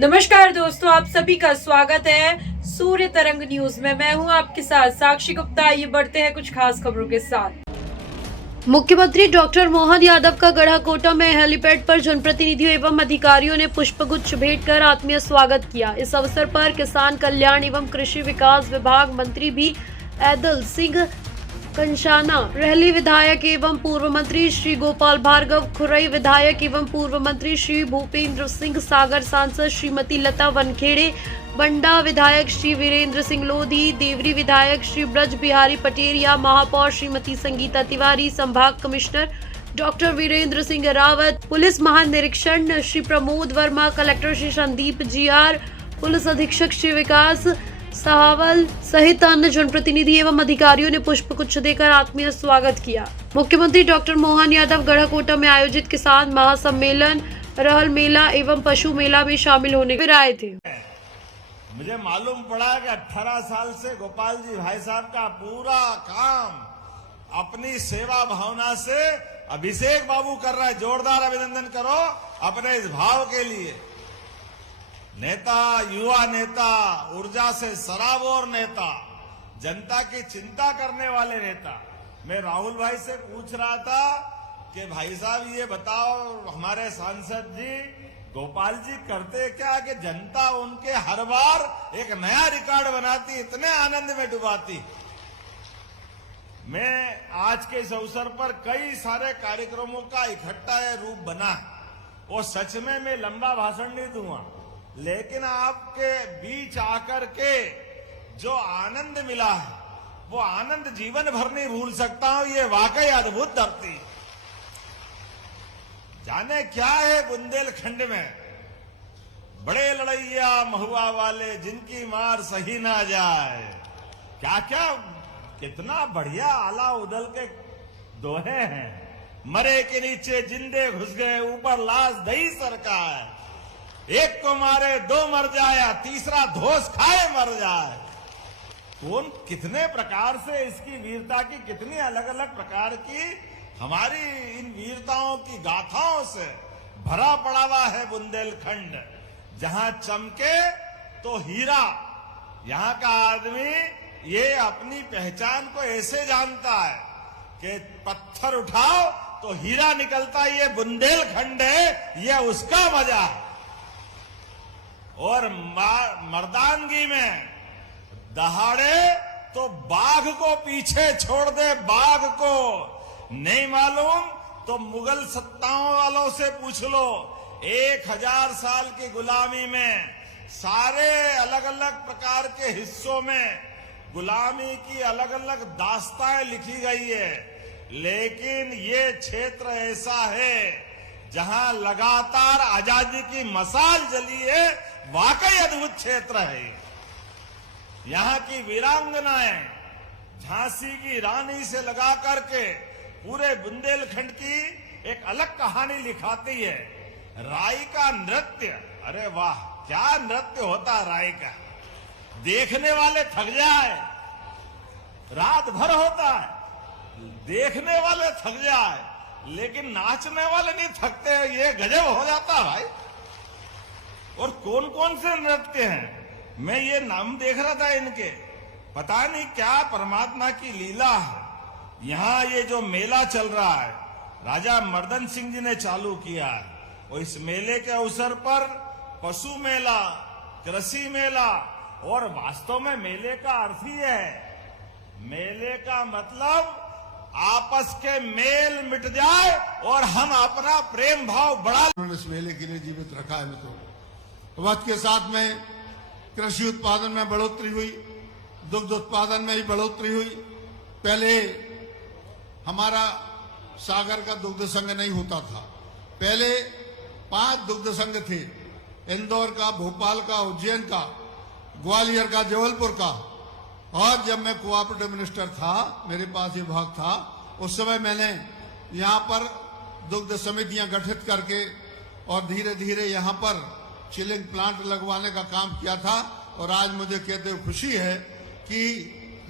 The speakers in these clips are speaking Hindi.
नमस्कार दोस्तों, आप सभी का स्वागत है सूर्य तरंग न्यूज में। मैं हूं आपके साथ साक्षी गुप्ता। आइए बढ़ते हैं कुछ खास खबरों के साथ। मुख्यमंत्री डॉक्टर मोहन यादव का गढ़ाकोटा में हेलीपैड पर जनप्रतिनिधियों एवं अधिकारियों ने पुष्पगुच्छ भेंट कर आत्मीय स्वागत किया। इस अवसर पर किसान कल्याण एवं कृषि विकास विभाग मंत्री भी ऐदल सिंह कंशाना, रहली विधायक एवं पूर्व मंत्री श्री गोपाल भार्गव, खुरई विधायक एवं पूर्व मंत्री श्री भूपेंद्र सिंह, सागर सांसद श्रीमती लता वनखेड़े, बंडा विधायक श्री वीरेंद्र सिंह लोधी, देवरी विधायक श्री ब्रज बिहारी पटेरिया, महापौर श्रीमती संगीता तिवारी, संभाग commissioner doctor Virendra Singh Rawat, police महानिरीक्षण Shri Pramod Verma, collector Shri Sandeep G R, police अधीक्षक श्री विकास सहावल सहित अन्य जनप्रतिनिधि एवं अधिकारियों ने पुष्पगुच्छ देकर आत्मीय स्वागत किया। मुख्यमंत्री डॉक्टर मोहन यादव गढ़ाकोटा में आयोजित किसान महासम्मेलन, रहल मेला एवं पशु मेला में शामिल होने फिर आए थे। मुझे मालूम पड़ा कि 18 साल से गोपाल जी भाई साहब का पूरा काम अपनी सेवा भावना से अभिषेक बाबू कर रहा है। जोरदार अभिनंदन करो अपने इस भाव के लिए। नेता, युवा नेता, ऊर्जा से सराबोर नेता, जनता की चिंता करने वाले नेता। मैं राहुल भाई से पूछ रहा था कि भाई साहब ये बताओ, हमारे सांसद जी गोपाल जी करते क्या कि जनता उनके हर बार एक नया रिकॉर्ड बनाती, इतने आनंद में डुबाती। मैं आज के इस अवसर पर कई सारे कार्यक्रमों का इकट्ठा रूप बना है। वो सच में मैं लंबा भाषण नहीं दूंगा, लेकिन आपके बीच आकर के जो आनंद मिला है वो आनंद जीवन भर नहीं भूल सकता हूं। ये वाकई अद्भुत धरती। जाने क्या है बुंदेलखंड में, बड़े लड़ैया महुआ वाले जिनकी मार सही ना जाए, क्या क्या कितना बढ़िया आला उदल के दोहे हैं। मरे के नीचे जिंदे घुस गए, ऊपर लाश दही सरका है। एक को मारे दो मर जाए, तीसरा धोस खाए मर जाए। कौन कितने प्रकार से इसकी वीरता की कितनी अलग अलग प्रकार की हमारी इन वीरताओं की गाथाओं से भरा पड़ा हुआ है बुंदेलखंड। जहां चमके तो हीरा। यहां का आदमी ये अपनी पहचान को ऐसे जानता है कि पत्थर उठाओ तो हीरा निकलता। ये बुंदेलखंड है, ये उसका मजा है। और मर्दानगी में दहाड़े तो बाघ को पीछे छोड़ दे। बाघ को नहीं मालूम तो मुगल सत्ताओं वालों से पूछ लो। 1000 साल की गुलामी में सारे अलग अलग प्रकार के हिस्सों में गुलामी की अलग अलग दास्ताएं लिखी गई है, लेकिन ये क्षेत्र ऐसा है जहां लगातार आजादी की मशाल जली है। वाकई अद्भुत क्षेत्र है। यहां की वीरांगनाएं झांसी की रानी से लगा करके पूरे बुंदेलखंड की एक अलग कहानी लिखाती है। राई का नृत्य, अरे वाह क्या नृत्य होता है राई का। देखने वाले थक जाए, रात भर होता है, देखने वाले थक जाए, लेकिन नाचने वाले नहीं थकते हैं। ये गजब हो जाता भाई। और कौन कौन से नृत्य हैं, मैं ये नाम देख रहा था इनके, पता नहीं क्या परमात्मा की लीला है। यहां ये जो मेला चल रहा है राजा मर्दन सिंह जी ने चालू किया है। और इस मेले के अवसर पर पशु मेला, कृषि मेला, और वास्तव में मेले का अर्थ ही है, मेले का मतलब आपस के मेल मिट जाए और हम अपना प्रेम भाव बढ़ा। इस मेले के लिए जीवित रखा है मित्रों। वक्त के साथ में कृषि उत्पादन में बढ़ोतरी हुई, दुग्ध उत्पादन में भी बढ़ोतरी हुई। पहले हमारा सागर का दुग्ध संघ नहीं होता था। पहले 5 दुग्ध संघ थे, इंदौर का, भोपाल का, उज्जैन का, ग्वालियर का, जबलपुर का। और जब मैं कोऑपरेटिव मिनिस्टर था, मेरे पास ये भाग था, उस समय मैंने यहाँ पर दुग्ध समितियां गठित करके और धीरे धीरे यहाँ पर चिलिंग प्लांट लगवाने का काम किया था। और आज मुझे कहते हुए खुशी है कि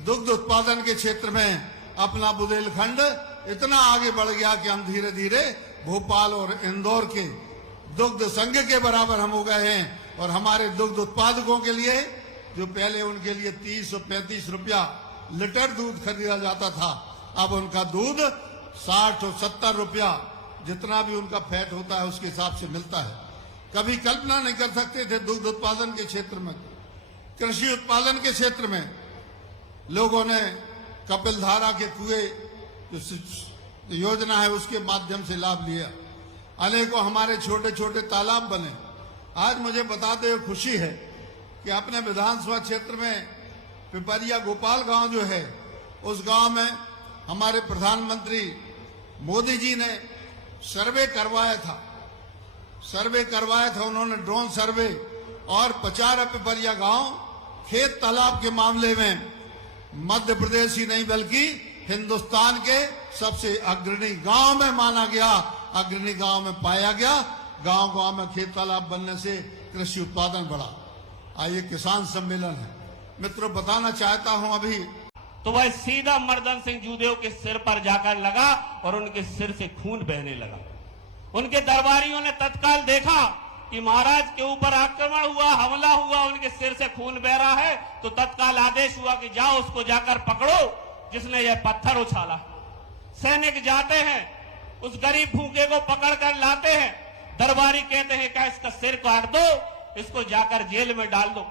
दुग्ध उत्पादन के क्षेत्र में अपना बुंदेलखंड इतना आगे बढ़ गया कि हम धीरे धीरे भोपाल और इंदौर के दुग्ध संघ के बराबर हम हो गए हैं। और हमारे दुग्ध उत्पादकों के लिए, जो पहले उनके लिए 30 और 35 रुपया लीटर दूध खरीदा जाता था, अब उनका दूध 60 और 70 रुपया, जितना भी उनका फैट होता है उसके हिसाब से मिलता है। कभी कल्पना नहीं कर सकते थे दुग्ध उत्पादन के क्षेत्र में, कृषि उत्पादन के क्षेत्र में लोगों ने कपिल धारा के कुएं जो योजना है उसके माध्यम से लाभ लिया। अनेकों हमारे छोटे छोटे तालाब बने। आज मुझे बताते हुए खुशी है कि अपने विधानसभा क्षेत्र में पिपरिया गोपाल गांव जो है, उस गांव में हमारे प्रधानमंत्री मोदी जी ने सर्वे करवाया था उन्होंने ड्रोन सर्वे, और 50 पिपरिया गांव खेत तालाब के मामले में मध्य प्रदेश ही नहीं बल्कि हिंदुस्तान के सबसे अग्रणी गांव में माना गया, अग्रणी गांव में पाया गया। गांव में खेत तालाब बनने से कृषि उत्पादन बढ़ा। आइए किसान सम्मेलन है मित्रों, बताना चाहता हूं अभी तो वह सीधा मर्दन सिंह जूदेव के सिर पर जाकर लगा और उनके सिर से खून बहने लगा। उनके दरबारियों ने तत्काल देखा कि महाराज के ऊपर आक्रमण हुआ, हमला हुआ, उनके सिर से खून बह रहा है, तो तत्काल आदेश हुआ कि जाओ उसको जाकर पकड़ो जिसने यह पत्थर उछाला। सैनिक जाते हैं, उस गरीब भूखे को पकड़कर लाते हैं। दरबारी कहते हैं क्या इसका सिर काट दो, इसको जाकर जेल में डाल दो।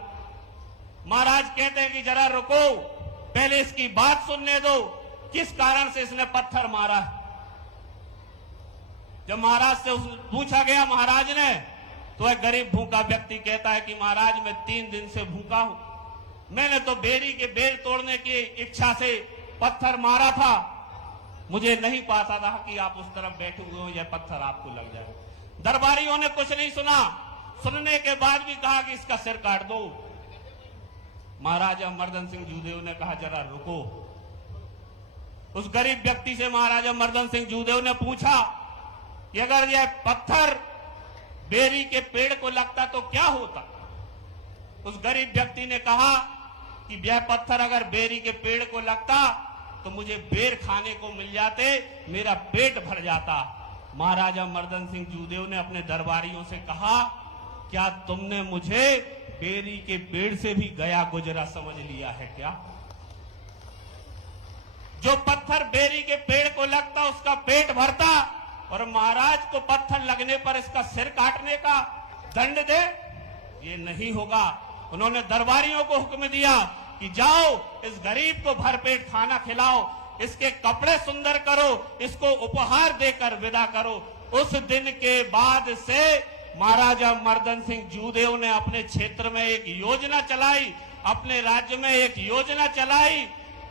महाराज कहते हैं कि जरा रुको, पहले इसकी बात सुनने दो, किस कारण से इसने पत्थर मारा। जब महाराज से पूछा गया महाराज ने, तो वह गरीब भूखा व्यक्ति कहता है कि महाराज मैं 3 दिन से भूखा हूं, मैंने तो बेरी के बेल तोड़ने की इच्छा से पत्थर मारा था, मुझे नहीं पता था कि आप उस तरफ बैठे हुए हो, यह पत्थर आपको लग जाए। दरबारियों ने कुछ नहीं सुना, सुनने के बाद भी कहा कि इसका सिर काट दो। महाराजा मर्दन सिंह जूदेव ने कहा जरा रुको। उस गरीब व्यक्ति से महाराजा मर्दन सिंह जूदेव ने पूछा कि अगर यह पत्थर बेरी के पेड़ को लगता तो क्या होता। उस गरीब व्यक्ति ने कहा कि यह पत्थर अगर बेरी के पेड़ को लगता तो मुझे बेर खाने को मिल जाते, मेरा पेट भर जाता। महाराजा मर्दन सिंह जूदेव ने अपने दरबारियों से कहा क्या तुमने मुझे बेरी के पेड़ से भी गया गुजरा समझ लिया है क्या। जो पत्थर बेरी के पेड़ को लगता उसका पेट भरता, और महाराज को पत्थर लगने पर इसका सिर काटने का दंड दे, ये नहीं होगा। उन्होंने दरबारियों को हुक्म दिया कि जाओ इस गरीब को भरपेट खाना खिलाओ, इसके कपड़े सुंदर करो, इसको उपहार देकर विदा करो। उस दिन के बाद से महाराजा मर्दन सिंह जूदेव ने अपने क्षेत्र में एक योजना चलाई, अपने राज्य में एक योजना चलाई,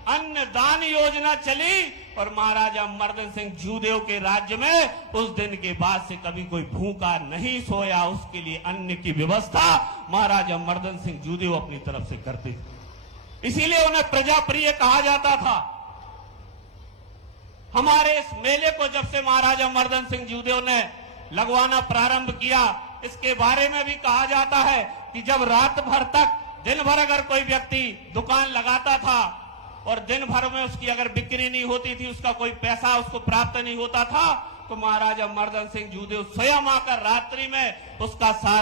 अन्नदान योजना चली, और महाराजा मर्दन सिंह जूदेव के राज्य में उस दिन के बाद से कभी कोई भूखा नहीं सोया। उसके लिए अन्न की व्यवस्था महाराजा मर्दन सिंह जूदेव अपनी तरफ से करते थे, इसीलिए उन्हें प्रजाप्रिय कहा जाता था। हमारे इस मेले को जब से महाराजा मर्दन सिंह जूदेव ने लगवाना प्रारंभ किया, इसके बारे में भी कहा जाता है कि जब रात भर तक, दिन भर अगर कोई व्यक्ति दुकान लगाता था और दिन भर में उसकी अगर बिक्री नहीं होती थी, उसका कोई पैसा उसको प्राप्त नहीं होता था, तो महाराजा मर्दन सिंह जूदेव स्वयं आकर रात्रि में उसका सारा